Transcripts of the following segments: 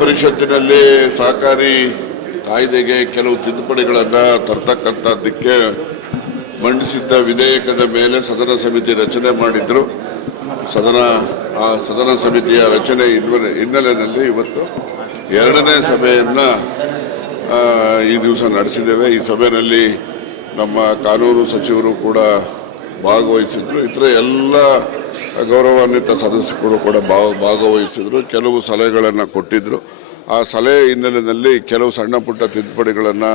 ಪರಿಷತ್ತಿನಲ್ಲಿ ಸಹಕಾರಿ ಕಾಯ್ದೆಗೆ ಕೆಲವು ತಿದ್ದುಪಡಿಗಳನ್ನು ತರ್ತಕ್ಕಂಥದ್ದಕ್ಕೆ ಮಂಡಿಸಿದ್ದ ವಿಧೇಯಕದ ಮೇಲೆ ಸದನ ಸಮಿತಿ ರಚನೆ ಮಾಡಿದ್ರು. ಸದನ ಸಮಿತಿಯ ರಚನೆ ಹಿನ್ನೆಲೆಯಲ್ಲಿ ಇವತ್ತು ಎರಡನೇ ಸಭೆಯನ್ನು ಈ ದಿವಸ ನಡೆಸಿದ್ದೇವೆ. ಈ ಸಭೆಯಲ್ಲಿ ನಮ್ಮ ಕಾನೂನು ಸಚಿವರು ಕೂಡ ಭಾಗವಹಿಸಿದ್ರು. ಇತರ ಎಲ್ಲ ಗೌರವಾನ್ವಿತ ಸದಸ್ಯರು ಕೂಡ ಭಾಗವಹಿಸಿದ್ರು. ಕೆಲವು ಸಲಹೆಗಳನ್ನು ಕೊಟ್ಟಿದ್ದರು. ಆ ಸಲಹೆ ಹಿನ್ನೆಲೆಯಲ್ಲಿ ಕೆಲವು ಸಣ್ಣ ಪುಟ್ಟ ತಿದ್ದುಪಡಿಗಳನ್ನು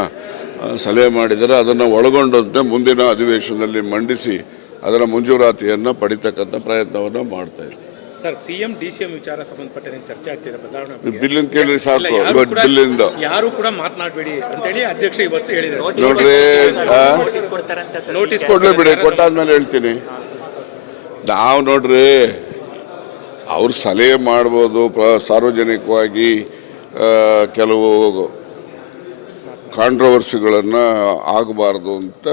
ಸಲಹೆ ಮಾಡಿದರೆ ಅದನ್ನು ಒಳಗೊಂಡಂತೆ ಮುಂದಿನ ಅಧಿವೇಶನದಲ್ಲಿ ಮಂಡಿಸಿ ಅದರ ಮಂಜೂರಾತಿಯನ್ನು ಪಡಿತಕ್ಕಂಥ ಪ್ರಯತ್ನವನ್ನು ಮಾಡ್ತಾ ಇದ್ದೀವಿ. ಸರ್, ಸಿಎಂ ಡಿಸಿಎಂ ವಿಚಾರ ಸಂಬಂಧಪಟ್ಟ ಚರ್ಚೆ ಆಗ್ತಿದೆ. ಬದಲಾವಣೆ ಬಿಲ್ಲಿನ ಕೇಳಿ ಸಾಕು, ಬಿಲ್ಲಿಂದ ಯಾರು ಕೂಡ ಮಾತನಾಡಬೇಡಿ ಅಂತೇಳಿ ಅಧ್ಯಕ್ಷ ಇವತ್ತು ಹೇಳಿದ್ದಾರೆ. ನೋಡ್ರಿ, ನೋಟಿಸ್ ಕೊಡ್ಲೇ ಬಿಡಿ, ಕೊಟ್ಟಾದ್ಮೇಲೆ ಹೇಳ್ತೀನಿ. ನಾವು ನೋಡ್ರಿ, ಅವ್ರು ಸಲಹೆ ಮಾಡ್ಬೋದು, ಸಾರ್ವಜನಿಕವಾಗಿ ಕೆಲವು ಕಾಂಟ್ರವರ್ಸಿಗಳನ್ನು ಆಗಬಾರ್ದು ಅಂತ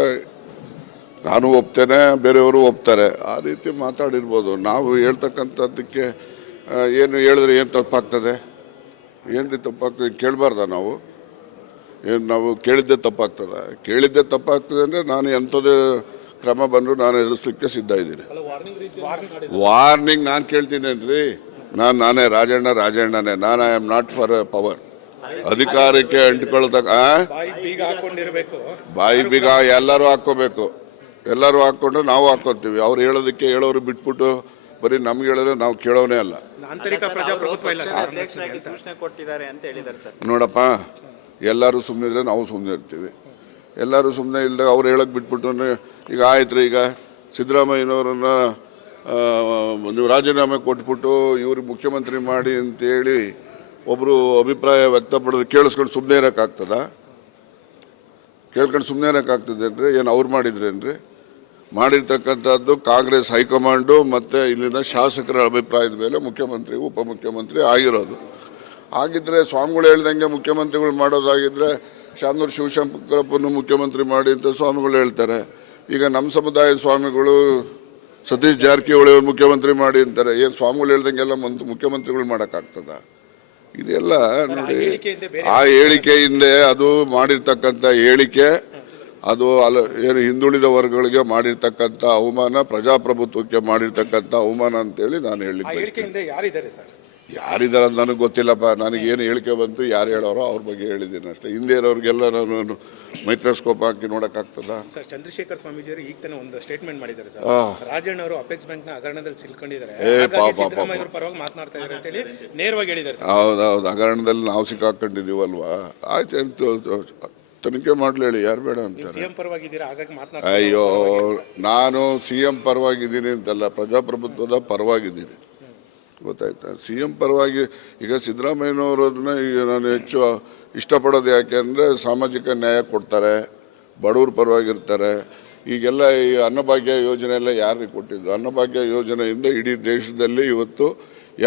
ನಾನು ಒಪ್ತೇನೆ, ಬೇರೆಯವರು ಒಪ್ತಾರೆ. ಆ ರೀತಿ ಮಾತಾಡಿರ್ಬೋದು. ನಾವು ಹೇಳ್ತಕ್ಕಂಥದ್ದಕ್ಕೆ ಏನು ಹೇಳಿದ್ರೆ ಏನು ತಪ್ಪಾಗ್ತದೆ? ಏನು ರೀ ತಪ್ಪಾಗ್ತದೆ? ಕೇಳಬಾರ್ದ ನಾವು? ಏನು ನಾವು ಕೇಳಿದ್ದೆ ತಪ್ಪಾಗ್ತದೆ? ಕೇಳಿದ್ದೆ ತಪ್ಪಾಗ್ತದೆ ಅಂದರೆ ನಾನು ಎಂಥದೇ ಕ್ರಮ ಬಂದರೂ ನಾನು ಎದುರಿಸಲಿಕ್ಕೆ ಸಿದ್ಧ ಇದ್ದೀನಿ. ವಾರ್ನಿಂಗ್ ನಾನು ಕೇಳ್ತೀನೇನ್ರಿ? ನಾನೇ ರಾಜಣ್ಣನೇ. ನಾನು I am not for power. ಅಧಿಕಾರಕ್ಕೆ ಅಂಟಿಕೊಳ್ತಕ್ಕ ಬಾಯಿ ಬೀಗ ಎಲ್ಲರೂ ಹಾಕ್ಕೋಬೇಕು. ಎಲ್ಲರೂ ಹಾಕ್ಕೊಂಡ್ರೆ ನಾವು ಹಾಕ್ಕೊತೀವಿ. ಅವ್ರು ಹೇಳೋದಕ್ಕೆ ಹೇಳೋರು ಬಿಟ್ಬಿಟ್ಟು ಬರೀ ನಮ್ಗೆ ಹೇಳಿದ್ರೆ ನಾವು ಕೇಳೋನೇ ಅಲ್ಲ. ನೋಡಪ್ಪ, ಎಲ್ಲರೂ ಸುಮ್ಮನಿದ್ರೆ ನಾವು ಸುಮ್ಮನೆ ಇರ್ತೀವಿ. ಎಲ್ಲರೂ ಸುಮ್ಮನೆ ಇಲ್ಲದೆ ಅವ್ರು ಹೇಳೋಕೆ ಬಿಟ್ಬಿಟ್ಟು ಈಗ ಆಯ್ತು. ಈಗ ಸಿದ್ದರಾಮಯ್ಯನವರನ್ನು ನೀವು ರಾಜೀನಾಮೆ ಕೊಟ್ಬಿಟ್ಟು ಇವ್ರಿಗೆ ಮುಖ್ಯಮಂತ್ರಿ ಮಾಡಿ ಅಂತೇಳಿ ಒಬ್ಬರು ಅಭಿಪ್ರಾಯ ವ್ಯಕ್ತಪಡೋದು ಕೇಳಿಸ್ಕೊಂಡು ಸುಮ್ಮನೆ ಇರೋಕ್ಕಾಗ್ತದ? ಕೇಳ್ಕೊಂಡು ಸುಮ್ಮನೆ ಇರೋಕ್ಕಾಗ್ತದೇನ್ರಿ? ಏನು ಅವ್ರು ಮಾಡಿದ್ರೇನ್ರಿ? ಮಾಡಿರ್ತಕ್ಕಂಥದ್ದು ಕಾಂಗ್ರೆಸ್ ಹೈಕಮಾಂಡು ಮತ್ತು ಇಲ್ಲಿನ ಶಾಸಕರ ಅಭಿಪ್ರಾಯದ ಮೇಲೆ ಮುಖ್ಯಮಂತ್ರಿ ಉಪಮುಖ್ಯಮಂತ್ರಿ ಆಗಿರೋದು. ಆಗಿದ್ದರೆ ಸ್ವಾಮಿಗಳು ಹೇಳ್ದಂಗೆ ಮುಖ್ಯಮಂತ್ರಿಗಳು ಮಾಡೋದಾಗಿದ್ದರೆ ಶಾಮನೂರು ಶಿವಶಂಕರಪ್ಪನ್ನು ಮುಖ್ಯಮಂತ್ರಿ ಮಾಡಿ ಅಂತ ಸ್ವಾಮಿಗಳು ಹೇಳ್ತಾರೆ. ಈಗ ನಮ್ಮ ಸಮುದಾಯದ ಸ್ವಾಮಿಗಳು ಸತೀಶ್ ಜಾರಕಿಹೊಳಿ ಅವರು ಮುಖ್ಯಮಂತ್ರಿ ಮಾಡಿ ಅಂತಾರೆ. ಏನು ಸ್ವಾಮಿಗಳು ಹೇಳ್ದಂಗೆಲ್ಲ ಮುಖ್ಯಮಂತ್ರಿಗಳು ಮಾಡೋಕ್ಕಾಗ್ತದ? ಇದೆಲ್ಲ ನೋಡಿ, ಆ ಹೇಳಿಕೆಯಿಂದ ಅದು ಮಾಡಿರ್ತಕ್ಕಂಥ ಹೇಳಿಕೆ ಅದು ಏನು ಹಿಂದುಳಿದ ವರ್ಗಗಳಿಗೆ ಮಾಡಿರ್ತಕ್ಕಂಥ ಅವಮಾನ, ಪ್ರಜಾಪ್ರಭುತ್ವಕ್ಕೆ ಮಾಡಿರ್ತಕ್ಕಂಥ ಅವಮಾನ ಅಂತೇಳಿ ನಾನು ಹೇಳಲಿಕ್ಕೆ. ಯಾರಿದ್ದಾರೆ ಅಂತ ನನಗೆ ಗೊತ್ತಿಲ್ಲಪ್ಪ. ನನಗೇನು ಹೇಳಿಕೆ ಬಂತು, ಯಾರು ಹೇಳೋರೋ ಅವ್ರ ಬಗ್ಗೆ ಹೇಳಿದ್ದೀನಿ ಅಷ್ಟೇ. ಹಿಂದೆ ಇರೋರಿಗೆಲ್ಲ ನಾನು ಮೈಕ್ರೋಸ್ಕೋಪ್ ಹಾಕಿ ನೋಡೋಕ್ಕಾಗ್ತದ? ಸರ್, ಚಂದ್ರಶೇಖರ್ ಸ್ವಾಮೀಜಿಯವರು ಈಗ ತಾನೇ ಒಂದು ಸ್ಟೇಟ್ಮೆಂಟ್ ಮಾಡಿದ್ದಾರೆ ಸರ್. ರಾಜಣ್ಣ ಅವರು ಅಪೆಕ್ಸ್ ಬ್ಯಾಂಕ್ನ ಹಗರಣದಲ್ಲಿ ಸಿಲ್ಕೊಂಡಿದ್ದಾರೆ, ಪರವಾಗಿ ಮಾತನಾಡ್ತಾ ಇದ್ದಾರೆ ಅಂತೇಳಿ ನೇರವಾಗಿ ಹೇಳಿದ್ದಾರೆ. ಹೌದೌದು, ಹಗರಣದಲ್ಲಿ ನಾವು ಸಿಕ್ಕಾಕೊಂಡಿದ್ದೀವಲ್ವಾ? ಆಯ್ತು, ತನಿಖೆ ಮಾಡಲಿ, ಹೇಳಿ, ಯಾರು ಬೇಡ ಅಂತಾರೆ. ಅಯ್ಯೋ, ನಾನು CM ಪರವಾಗಿದ್ದೀನಿ ಅಂತಲ್ಲ, ಪ್ರಜಾಪ್ರಭುತ್ವದ ಪರವಾಗಿದ್ದೀನಿ. ಗೊತ್ತಾಯ್ತಾ? CM ಪರವಾಗಿ ಈಗ ಸಿದ್ದರಾಮಯ್ಯನವರದನ್ನ ಈಗ ನಾನು ಹೆಚ್ಚು ಇಷ್ಟಪಡೋದು ಯಾಕೆ ಅಂದರೆ ಸಾಮಾಜಿಕ ನ್ಯಾಯ ಕೊಡ್ತಾರೆ, ಬಡವ್ರ ಪರವಾಗಿರ್ತಾರೆ. ಈಗೆಲ್ಲ ಈ ಅನ್ನಭಾಗ್ಯ ಯೋಜನೆ ಎಲ್ಲ ಯಾರಿಗೆ ಕೊಟ್ಟಿದ್ದು? ಅನ್ನಭಾಗ್ಯ ಯೋಜನೆಯಿಂದ ಇಡೀ ದೇಶದಲ್ಲಿ ಇವತ್ತು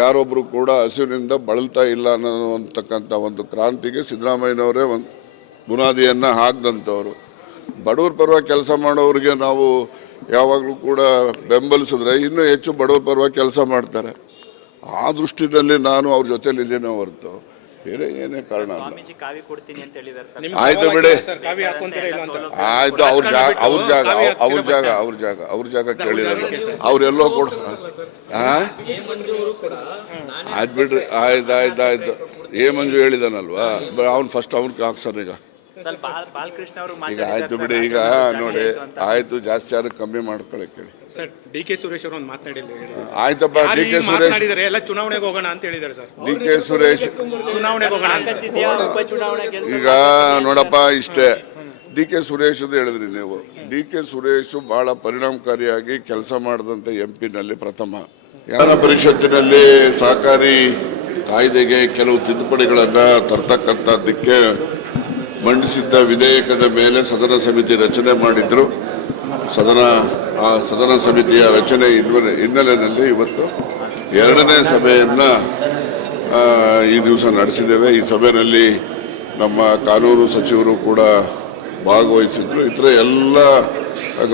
ಯಾರೊಬ್ಬರು ಕೂಡ ಹಸಿವಿನಿಂದ ಬಳಲ್ತಾ ಇಲ್ಲ ಅನ್ನೋತಕ್ಕಂಥ ಒಂದು ಕ್ರಾಂತಿಗೆ ಸಿದ್ದರಾಮಯ್ಯನವರೇ ಒಂದು ಬುನಾದಿಯನ್ನು ಹಾಕಿದಂಥವ್ರು. ಬಡವ್ರ ಪರವಾಗಿ ಕೆಲಸ ಮಾಡೋರಿಗೆ ನಾವು ಯಾವಾಗಲೂ ಕೂಡ ಬೆಂಬಲಿಸಿದ್ರೆ ಇನ್ನೂ ಹೆಚ್ಚು ಬಡವ್ರ ಪರವಾಗಿ ಕೆಲಸ ಮಾಡ್ತಾರೆ. ಆ ದೃಷ್ಟಿನಲ್ಲಿ ನಾನು ಅವ್ರ ಜೊತೆಲಿದ್ದೇನೆ ಹೊರತು ಬೇರೆ ಏನೇ ಕಾರಣ ಅಲ್ಲ. ಆಯ್ತು ಬಿಡಿ, ಆಯ್ತು. ಅವ್ರ ಜಾಗ ಕೇಳಿರಲ್ಲ, ಅವ್ರೆಲ್ಲೋ ಕೊಡ. ಆಯ್ತು ಬಿಡ್ರಿ, ಆಯ್ತು. ಮಂಜು ಹೇಳಿದಾನಲ್ವಾ, ಅವ್ನು ಫಸ್ಟ್ ಅವ್ನಿಗೆ ಹಾಕ್ಸರ್. ಈಗ ಆಯ್ತು ಬಿಡಿ. ಈಗ ನೋಡಿ, ಆಯ್ತು, ಜಾಸ್ತಿ ಯಾರು ಕಮ್ಮಿ ಮಾಡ್ಕೊಳಕ್ ಹೇಳಿ. DK ಸುರೇಶ್ ಅವರು ಮಾತನಾಡಿಲ್ಲ. ಆಯ್ತಪ್ಪ, DK ಸುರೇಶ್ ಚುನಾವಣೆಗೆ ಹೋಗೋಣ ಅಂತ ಹೇಳಿದ್ದಾರೆ ಸರ್. DK ಸುರೇಶ್ ಚುನಾವಣೆಗೆ ಹೋಗೋಣ. ಈಗ ನೋಡಪ್ಪ, ಇಷ್ಟೇ. DK ಸುರೇಶ್ ಅಂತ ಹೇಳಿದ್ರಿ ನೀವು. DK ಸುರೇಶ್ ಬಹಳ ಪರಿಣಾಮಕಾರಿಯಾಗಿ ಕೆಲಸ ಮಾಡಿದಂಥ MP ಪ್ರಥಮ. ವಿಧಾನ ಪರಿಷತ್ತಿನಲ್ಲಿ ಸಹಕಾರಿ ಕಾಯ್ದೆಗೆ ಕೆಲವು ತಿದ್ದುಪಡಿಗಳನ್ನು ತರ್ತಕ್ಕಂಥದ್ದಕ್ಕೆ ಮಂಡಿಸಿದ್ದ ವಿಧೇಯಕದ ಮೇಲೆ ಸದನ ಸಮಿತಿ ರಚನೆ ಮಾಡಿದ್ರು. ಸದನ ಸಮಿತಿಯ ರಚನೆ ಹಿನ್ನೆಲೆಯಲ್ಲಿ ಇವತ್ತು ಎರಡನೇ ಸಭೆಯನ್ನು ಈ ದಿವಸ ನಡೆಸಿದ್ದೇವೆ. ಈ ಸಭೆಯಲ್ಲಿ ನಮ್ಮ ಕಾನೂನು ಸಚಿವರು ಕೂಡ ಭಾಗವಹಿಸಿದ್ರು. ಇತರ ಎಲ್ಲ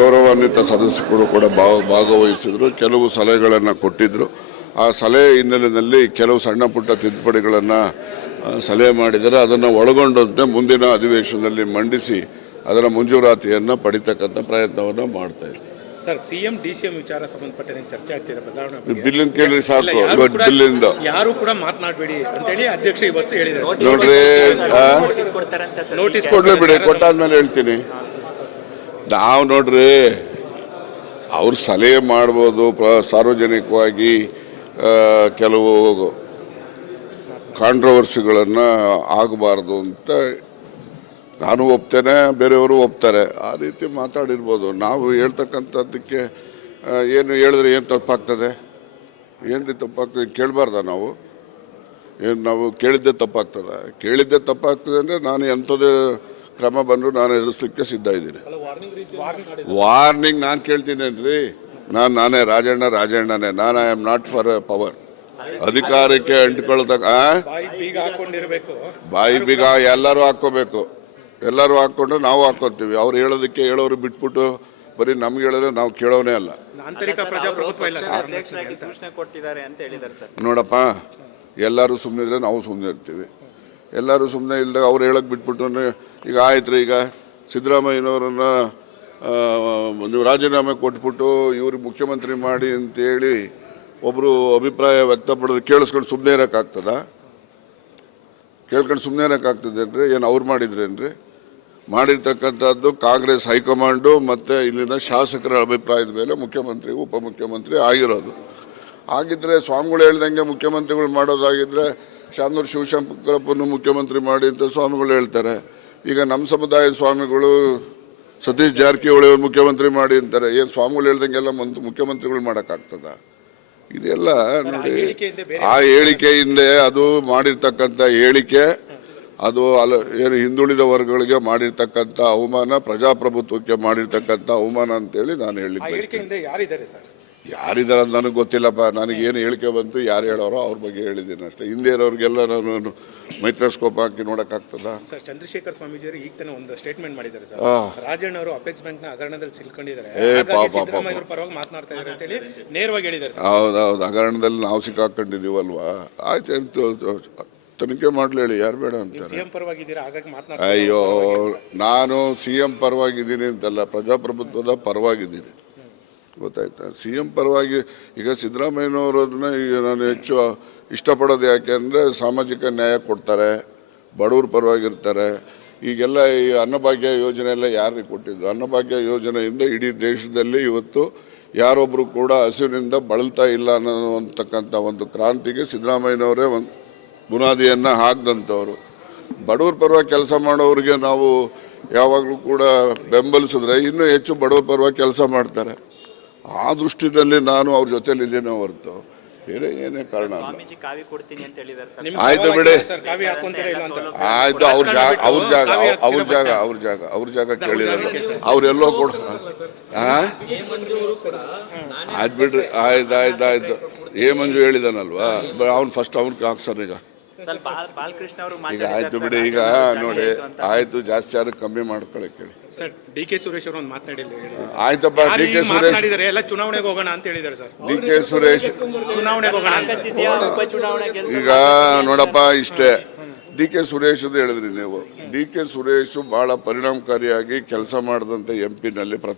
ಗೌರವಾನ್ವಿತ ಸದಸ್ಯರು ಕೂಡ ಭಾಗವಹಿಸಿದ್ರು. ಕೆಲವು ಸಲಹೆಗಳನ್ನು ಕೊಟ್ಟಿದ್ದರು. ಆ ಸಲಹೆ ಹಿನ್ನೆಲೆಯಲ್ಲಿ ಕೆಲವು ಸಣ್ಣ ಪುಟ್ಟ ತಿದ್ದುಪಡಿಗಳನ್ನು ಸಲಹೆ ಮಾಡಿದರೆ ಅದನ್ನು ಒಳಗೊಂಡಂತೆ ಮುಂದಿನ ಅಧಿವೇಶನದಲ್ಲಿ ಮಂಡಿಸಿ ಅದರ ಮಂಜೂರಾತಿಯನ್ನು ಪಡಿತಕ್ಕಂಥ ಪ್ರಯತ್ನವನ್ನು ಮಾಡ್ತಾ ಇದ್ದೀವಿ. ಸರ್, ಸಿಎಂ ಡಿಸಿಎಂ ವಿಚಾರ ಸಂಬಂಧಪಟ್ಟಂತೆ ಚರ್ಚೆ ಆಗ್ತಿದೆ ಬದಲಾವಣೆ ಬಗ್ಗೆ. ಬಿಲ್ಲಿಂದ ಕೇಳಿ ಸಾಕು, ಬಿಲ್ಲಿಂದ ಯಾರು ಕೂಡ ಮಾತನಾಡಬೇಡಿ ಅಂತೇಳಿ ಅಧ್ಯಕ್ಷ ಇವತ್ತು ಹೇಳಿದ್ದಾರೆ. ನೋಡ್ರಿ, ನೋಟಿಸ್ ಕೊಡ್ಲೇ ಬಿಡಿ, ಕೊಟ್ಟಾದ್ಮೇಲೆ ಹೇಳ್ತೀನಿ. ನಾವು ನೋಡ್ರಿ, ಅವ್ರು ಸಲಹೆ ಮಾಡ್ಬೋದು, ಸಾರ್ವಜನಿಕವಾಗಿ ಕೆಲವು ಕಾಂಟ್ರವರ್ಸಿಗಳನ್ನು ಆಗಬಾರ್ದು ಅಂತ ನಾನು ಒಪ್ತೇನೆ, ಬೇರೆಯವರು ಒಪ್ತಾರೆ. ಆ ರೀತಿ ಮಾತಾಡಿರ್ಬೋದು. ನಾವು ಹೇಳ್ತಕ್ಕಂಥದ್ದಕ್ಕೆ ಏನು ಹೇಳಿದ್ರೆ ಏನು ತಪ್ಪಾಗ್ತದೆ, ಏನು ತಪ್ಪಾಗ್ತದೆ ಕೇಳಬಾರ್ದ ನಾವು? ಏನು ನಾವು ಕೇಳಿದ್ದೆ ತಪ್ಪಾಗ್ತದೆ? ಕೇಳಿದ್ದೆ ತಪ್ಪಾಗ್ತದೆ ಅಂದರೆ ನಾನು ಎಂಥದೇ ಕ್ರಮ ಬಂದರೂ ನಾನು ಎದುರಿಸಲಿಕ್ಕೆ ಸಿದ್ಧ ಇದ್ದೀನಿ. ವಾರ್ನಿಂಗ್ ನಾನು ಕೇಳ್ತೀನೇನ್ರಿ? ನಾನೇ ರಾಜಣ್ಣನೇ. ನಾನು I am not for power. ಅಧಿಕಾರಕ್ಕೆ ಅಂಟ್ಕೊಳ್ತಕ್ಕ ಬಾಯಿ ಬೀಗ ಎಲ್ಲರೂ ಹಾಕ್ಕೋಬೇಕು. ಎಲ್ಲರೂ ಹಾಕ್ಕೊಂಡ್ರೆ ನಾವು ಹಾಕ್ಕೊತೀವಿ. ಅವ್ರು ಹೇಳೋದಕ್ಕೆ ಹೇಳೋರು ಬಿಟ್ಬಿಟ್ಟು ಬರೀ ನಮ್ಗೆ ಹೇಳಿದ್ರೆ ನಾವು ಕೇಳೋನೇ ಅಲ್ಲ. ನೋಡಪ್ಪ, ಎಲ್ಲರೂ ಸುಮ್ಮನಿದ್ರೆ ನಾವು ಸುಮ್ಮನೆ ಇರ್ತೀವಿ. ಎಲ್ಲರೂ ಸುಮ್ಮನೆ ಇಲ್ಲದಾಗ ಅವ್ರು ಹೇಳೋಕೆ ಬಿಟ್ಬಿಟ್ಟು ಈಗ ಆಯ್ತು ರೀ, ಈಗ ಸಿದ್ದರಾಮಯ್ಯನವ್ರನ್ನ ನೀವು ರಾಜೀನಾಮೆ ಕೊಟ್ಬಿಟ್ಟು ಇವ್ರಿಗೆ ಮುಖ್ಯಮಂತ್ರಿ ಮಾಡಿ ಅಂತೇಳಿ ಒಬ್ಬರು ಅಭಿಪ್ರಾಯ ವ್ಯಕ್ತಪಡೋದು ಕೇಳಿಸ್ಕೊಂಡು ಸುಮ್ಮನೆ ಇರೋಕ್ಕಾಗ್ತದ? ಕೇಳ್ಕೊಂಡು ಸುಮ್ಮನೆ ಇರೋಕ್ಕಾಗ್ತದೇನ್ರಿ? ಏನು ಅವ್ರು ಮಾಡಿದ್ರೇನ್ರಿ? ಮಾಡಿರ್ತಕ್ಕಂಥದ್ದು ಕಾಂಗ್ರೆಸ್ ಹೈಕಮಾಂಡು ಮತ್ತು ಇಲ್ಲಿನ ಶಾಸಕರ ಅಭಿಪ್ರಾಯದ ಮೇಲೆ ಮುಖ್ಯಮಂತ್ರಿ ಉಪಮುಖ್ಯಮಂತ್ರಿ ಆಗಿರೋದು. ಆಗಿದ್ದರೆ ಸ್ವಾಮಿಗಳು ಹೇಳ್ದಂಗೆ ಮುಖ್ಯಮಂತ್ರಿಗಳು ಮಾಡೋದಾಗಿದ್ದರೆ ಶಾಮನೂರು ಶಿವಶಂಕರಪ್ಪನ್ನು ಮುಖ್ಯಮಂತ್ರಿ ಮಾಡಿ ಅಂತ ಸ್ವಾಮಿಗಳು ಹೇಳ್ತಾರೆ. ಈಗ ನಮ್ಮ ಸಮುದಾಯದ ಸ್ವಾಮಿಗಳು ಸತೀಶ್ ಜಾರಕಿಹೊಳಿ ಮುಖ್ಯಮಂತ್ರಿ ಮಾಡಿ ಅಂತಾರೆ. ಏನು ಸ್ವಾಮಿಗಳು ಹೇಳ್ದಂಗೆಲ್ಲ ಮುಖ್ಯಮಂತ್ರಿಗಳು ಮಾಡೋಕ್ಕಾಗ್ತದ? ಇದೆಲ್ಲ ನೋಡಿ, ಆ ಹೇಳಿಕೆ ಹಿಂದೆ ಅದು ಮಾಡಿರ್ತಕ್ಕಂಥ ಹೇಳಿಕೆ, ಅದು ಏನು ಹಿಂದುಳಿದ ವರ್ಗಗಳಿಗೆ ಮಾಡಿರ್ತಕ್ಕಂಥ ಅವಮಾನ, ಪ್ರಜಾಪ್ರಭುತ್ವಕ್ಕೆ ಮಾಡಿರ್ತಕ್ಕಂಥ ಅವಮಾನ ಅಂತೇಳಿ ನಾನು ಹೇಳಿದ್ದೆ. ಯಾರಿದ್ದಾರೆ ಅಂತ ನನಗೆ ಗೊತ್ತಿಲ್ಲಪ್ಪ. ನನಗೇನು ಹೇಳಿಕೆ ಬಂತು, ಯಾರು ಹೇಳೋರೋ ಅವ್ರ ಬಗ್ಗೆ ಹೇಳಿದ್ದೀನಿ ಅಷ್ಟೇ. ಹಿಂದೆ ಇರೋರಿಗೆಲ್ಲ ನಾನು ಮೈಕ್ರೋಸ್ಕೋಪ್ ಹಾಕಿ ನೋಡೋಕ್ಕಾಗ್ತದ? ಸರ್, ಚಂದ್ರಶೇಖರ್ ಸ್ವಾಮೀಜಿಯವರು ಈಗ ತಾನೇ ಒಂದು ಸ್ಟೇಟ್ಮೆಂಟ್ ಮಾಡಿದ್ದಾರೆ ಸರ್. ರಾಜಣ್ಣ ಅವರು ಅಪೆಕ್ಸ್ ಬ್ಯಾಂಕ್ನ ಹಗರಣದಲ್ಲಿ ಸಿಲ್ಕೊಂಡಿದ್ದಾರೆ, ಪರವಾಗಿ ಮಾತನಾಡ್ತಾ ಇದ್ದಾರೆ ಅಂತೇಳಿ ನೇರವಾಗಿ ಹೇಳಿದ್ದಾರೆ. ಹೌದೌದು, ಹಗರಣದಲ್ಲಿ ನಾವು ಸಿಕ್ಕಾಕೊಂಡಿದ್ದೀವಲ್ವಾ? ಆಯ್ತು, ತನಿಖೆ ಮಾಡ್ಲಿ, ಯಾರು ಬೇಡ ಅಂತಾರೆ. ಸಿಎಂ ಪರವಾಗಿದ್ದೀರಾ, ಹಾಗಾಗಿ ಅಯ್ಯೋ, ನಾನು ಸಿಎಂ ಪರವಾಗಿದ್ದೀನಿ ಅಂತಲ್ಲ, ಪ್ರಜಾಪ್ರಭುತ್ವದ ಪರವಾಗಿದ್ದೀನಿ. ಗೊತ್ತಾಯ್ತಾ? ಸಿಎಂ ಪರವಾಗಿ ಈಗ ಸಿದ್ದರಾಮಯ್ಯನವರದನ್ನ ಈಗ ನಾನು ಹೆಚ್ಚು ಇಷ್ಟಪಡೋದು ಯಾಕೆ ಅಂದರೆ ಸಾಮಾಜಿಕ ನ್ಯಾಯ ಕೊಡ್ತಾರೆ, ಬಡವ್ರ ಪರವಾಗಿರ್ತಾರೆ. ಈಗೆಲ್ಲ ಈ ಅನ್ನಭಾಗ್ಯ ಯೋಜನೆ ಎಲ್ಲ ಯಾರಿಗೆ ಕೊಟ್ಟಿದ್ದು? ಅನ್ನಭಾಗ್ಯ ಯೋಜನೆಯಿಂದ ಇಡೀ ದೇಶದಲ್ಲಿ ಇವತ್ತು ಯಾರೊಬ್ಬರು ಕೂಡ ಹಸಿವಿನಿಂದ ಬಳಲ್ತಾ ಇಲ್ಲ ಅನ್ನೋತಕ್ಕಂಥ ಒಂದು ಕ್ರಾಂತಿಗೆ ಸಿದ್ದರಾಮಯ್ಯನವರೇ ಒಂದು ಬುನಾದಿಯನ್ನು ಹಾಕಿದಂಥವ್ರು. ಬಡವ್ರ ಪರವಾಗಿ ಕೆಲಸ ಮಾಡೋರಿಗೆ ನಾವು ಯಾವಾಗಲೂ ಕೂಡ ಬೆಂಬಲಿಸಿದ್ರೆ ಇನ್ನೂ ಹೆಚ್ಚು ಬಡವ್ರ ಪರವಾಗಿ ಕೆಲಸ ಮಾಡ್ತಾರೆ. ಆ ದೃಷ್ಟಿನಲ್ಲಿ ನಾನು ಅವ್ರ ಜೊತೆಲಿದ್ದೇನೆ ಹೊರತು ಬೇರೆ ಏನೇ ಕಾರಣ ಅಲ್ಲ. ಆಯ್ತು ಬಿಡಿ, ಆಯ್ತು, ಅವ್ರ ಜಾಗ ಕೇಳಿರಲ್ಲ, ಅವ್ರೆಲ್ಲೋ ಕೂಡ ಆಯ್ತು ಬಿಡ್ರಿ. ಆಯ್ತು, ಮಂಜು ಹೇಳಿದಾನಲ್ವಾ, ಅವ್ನು ಫಸ್ಟ್ ಅವ್ನಿಗೆ ಹಾಕ್ಸರ್. ಈಗ ಆಯ್ತು ಬಿಡಿ, ಈಗ ನೋಡಿ ಆಯ್ತು, ಜಾಸ್ತಿ ಯಾರು ಕಮ್ಮಿ ಮಾಡ್ಕೊಳಕ್ ಹೇಳಿ. ಡಿ.ಕೆ. ಸುರೇಶ್ ಅವರು ಒಂದು ಮಾತನಾಡಿಲ್ಲ. ಆಯ್ತಪ್ಪ, ಡಿ.ಕೆ. ಸುರೇಶ್ ಎಲ್ಲ ಚುನಾವಣೆಗೆ ಹೋಗೋಣ ಅಂತ ಹೇಳಿದ್ದಾರೆ ಸರ್. ಡಿ.ಕೆ. ಸುರೇಶ್ ಚುನಾವಣೆಗೆ ಹೋಗೋಣ. ಈಗ ನೋಡಪ್ಪ, ಇಷ್ಟೇ ಡಿ.ಕೆ. ಸುರೇಶ್ ಹೇಳಿದ್ರಿ ನೀವು. ಡಿ.ಕೆ. ಸುರೇಶ್ ಬಹಳ ಪರಿಣಾಮಕಾರಿಯಾಗಿ ಕೆಲಸ ಮಾಡಿದಂಥ MP ನಲ್ಲಿ